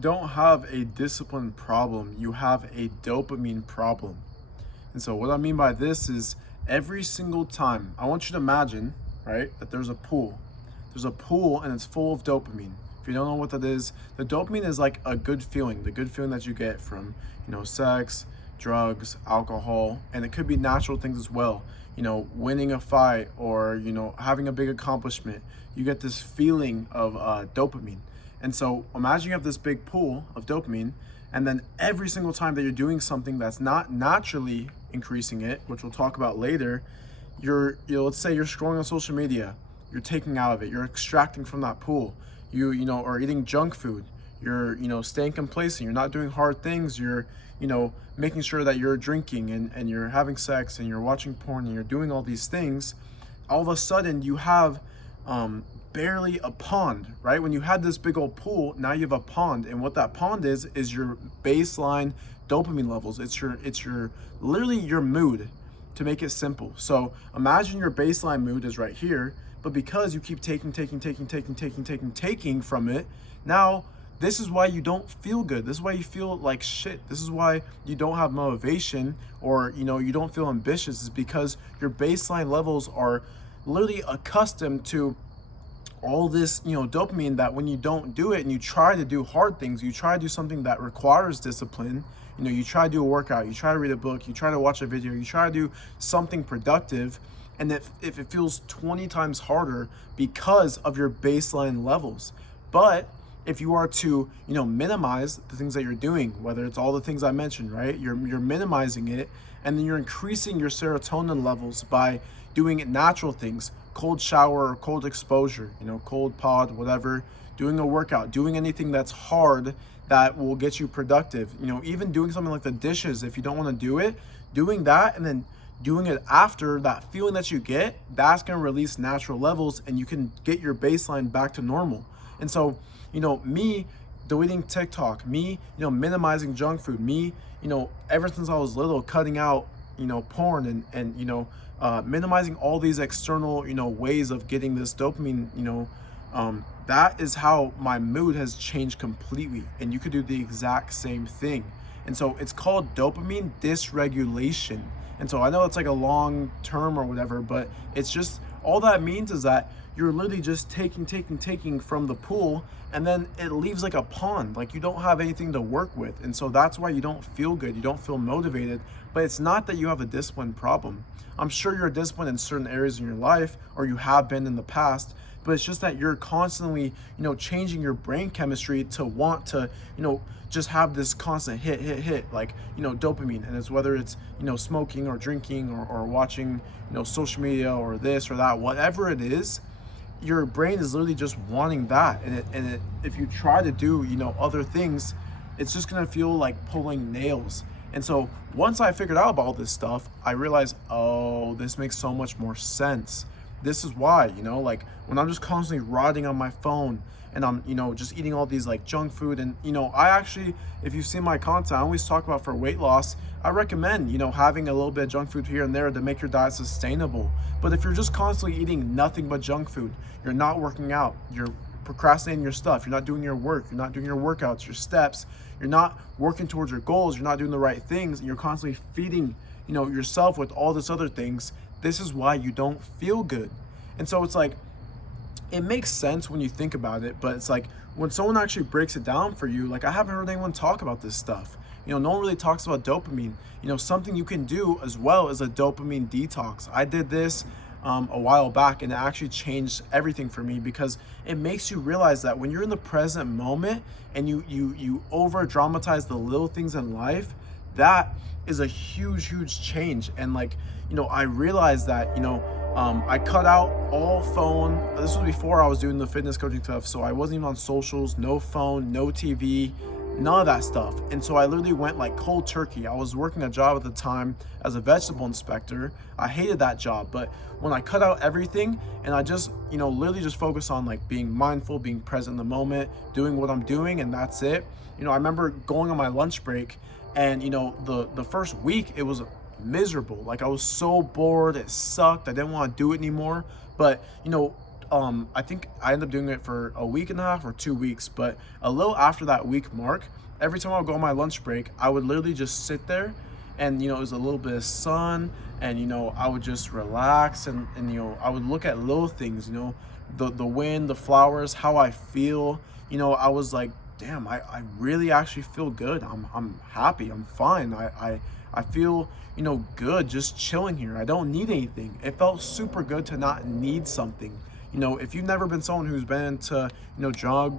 You don't have a discipline problem, you have a dopamine problem. And so, what I mean by this is every single time, I want you to imagine, right, that there's a pool. There's a pool and it's full of dopamine. If you don't know what that is, the dopamine is like a good feeling, the good feeling that you get from, sex, drugs, alcohol, and it could be natural things as well. Winning a fight or, having a big accomplishment. You get this feeling of dopamine. And so imagine you have this big pool of dopamine, and then every single time that you're doing something that's not naturally increasing it, which we'll talk about later, let's say you're scrolling on social media, you're taking out of it, you're extracting from that pool. Or eating junk food, you're staying complacent, you're not doing hard things, you're making sure that you're drinking and you're having sex and you're watching porn and you're doing all these things. All of a sudden you have barely a pond, right? When you had this big old pool, now you have a pond, and what that pond is your baseline dopamine levels. It's your literally your mood, to make it simple. So imagine your baseline mood is right here, but because you keep taking from it, now this is why you don't feel good. This is why you feel like shit. This is why you don't have motivation, or you don't feel ambitious, is because your baseline levels are literally accustomed to all this dopamine, that when you don't do it and you try to do hard things, you try to do something that requires discipline, you try to do a workout, you try to read a book, you try to watch a video, you try to do something productive, and if it feels 20 times harder because of your baseline levels. But if you are to minimize the things that you're doing, whether it's all the things I mentioned, right, you're minimizing it, and then you're increasing your serotonin levels by doing natural things, cold shower or cold exposure, cold pod, whatever, doing a workout, doing anything that's hard that will get you productive, even doing something like the dishes. If you don't want to do it, doing that and then doing it after that feeling that you get, that's going to release natural levels and you can get your baseline back to normal. And so, me deleting TikTok, me, minimizing junk food, me, ever since I was little, cutting out, porn and minimizing all these external, ways of getting this dopamine, that is how my mood has changed completely. And you could do the exact same thing. And so it's called dopamine dysregulation. And so I know it's like a long term or whatever, but it's just, all that means is that you're literally just taking from the pool, and then it leaves like a pond, like you don't have anything to work with. And so that's why you don't feel good, you don't feel motivated. But it's not that you have a discipline problem. I'm sure you're disciplined in certain areas in your life, or you have been in the past, but it's just that you're constantly, changing your brain chemistry to want to, just have this constant hit, like, dopamine. And it's whether it's, smoking or drinking or watching, social media or this or that, whatever it is, your brain is literally just wanting that. And if you try to do, other things, it's just gonna feel like pulling nails. And so once I figured out about all this stuff, I realized, oh, this makes so much more sense. This is why, like when I'm just constantly rotting on my phone and I'm, just eating all these like junk food. And, I actually, if you've seen my content, I always talk about for weight loss, I recommend, having a little bit of junk food here and there to make your diet sustainable. But if you're just constantly eating nothing but junk food, you're not working out, you're procrastinating your stuff, you're not doing your work, you're not doing your workouts, your steps, you're not working towards your goals, you're not doing the right things, and you're constantly feeding, yourself with all this other things, this is why you don't feel good. And so it's like, it makes sense when you think about it, but it's like when someone actually breaks it down for you, like I haven't heard anyone talk about this stuff. No one really talks about dopamine. Something you can do as well as a dopamine detox. I did this a while back, and it actually changed everything for me, because it makes you realize that when you're in the present moment and you over dramatize the little things in life, that is a huge change. And like, I realized that, I cut out all phone. This was before I was doing the fitness coaching stuff, so I wasn't even on socials, no phone, no TV, none of that stuff. And so I literally went like cold turkey. I was working a job at the time as a vegetable inspector. I hated that job, but when I cut out everything and I just, literally just focus on like being mindful, being present in the moment, doing what I'm doing, and that's it. I remember going on my lunch break, and the first week it was miserable. Like I was so bored, it sucked, I didn't want to do it anymore. But I think I ended up doing it for a week and a half or 2 weeks, but a little after that week mark, every time I would go on my lunch break, I would literally just sit there, and it was a little bit of sun, and I would just relax, and I would look at little things, the wind, the flowers, how I feel. I was like, damn, I really actually feel good. I'm happy. I'm fine. I feel, good just chilling here. I don't need anything. It felt super good to not need something. If you've never been someone who's been into,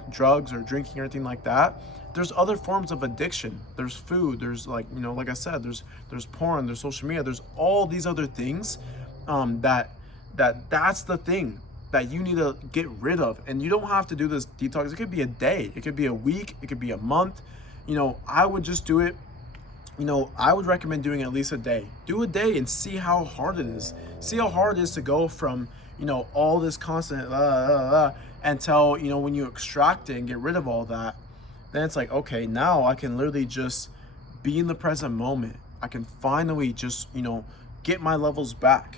drugs or drinking or anything like that, there's other forms of addiction. There's food, there's like I said, there's porn, there's social media, there's all these other things, that's the thing that you need to get rid of. And you don't have to do this detox. It could be a day, it could be a week, it could be a month. I would just do it. I would recommend doing at least a day. Do a day and see how hard it is. See how hard it is to go from, all this constant, until, when you extract it and get rid of all that, then it's like, okay, now I can literally just be in the present moment. I can finally just, get my levels back.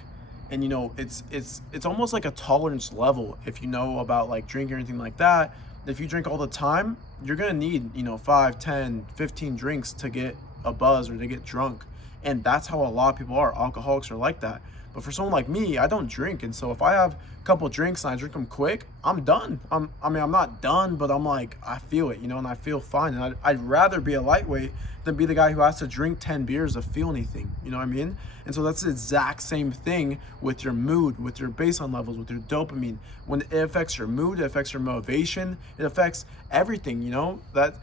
And, it's almost like a tolerance level. If you know about like drinking or anything like that, if you drink all the time, you're going to need, 5, 10, 15 drinks to get a buzz or to get drunk. And that's how a lot of people are. Alcoholics are like that. But for someone like me, I don't drink. And so if I have a couple drinks and I drink them quick, I'm done. I'm not done, but I'm like, I feel it, and I feel fine. And I'd rather be a lightweight than be the guy who has to drink 10 beers to feel anything. You know what I mean? And so that's the exact same thing with your mood, with your baseline levels, with your dopamine. When it affects your mood, it affects your motivation, it affects everything, that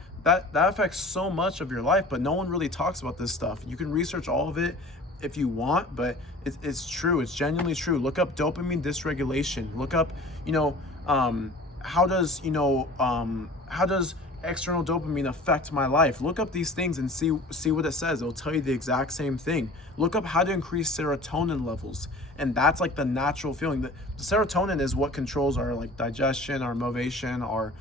affects so much of your life, but no one really talks about this stuff. You can research all of it if you want, but it's true. It's genuinely true. Look up dopamine dysregulation. Look up, how does external dopamine affect my life? Look up these things and see what it says. It'll tell you the exact same thing. Look up how to increase serotonin levels, and that's like the natural feeling. The serotonin is what controls our like digestion, our motivation, our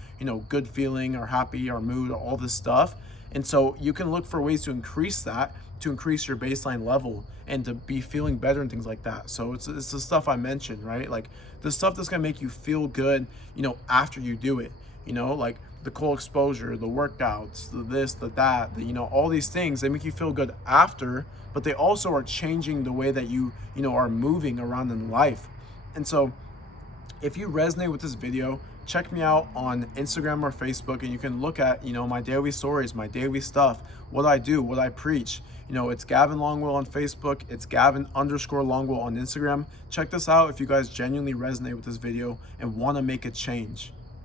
good feeling, our happy, our mood, all this stuff. And so you can look for ways to increase that, to increase your baseline level and to be feeling better and things like that. So it's the stuff I mentioned, right? Like the stuff that's gonna make you feel good, after you do it, like the cold exposure, the workouts, the this, the that, all these things, they make you feel good after, but they also are changing the way that you are moving around in life. And so if you resonate with this video, check me out on Instagram or Facebook, and you can look at, my daily stories, my daily stuff, what I do, what I preach. It's Gavin Longwell on Facebook. It's Gavin_Longwell on Instagram. Check this out if you guys genuinely resonate with this video and want to make a change.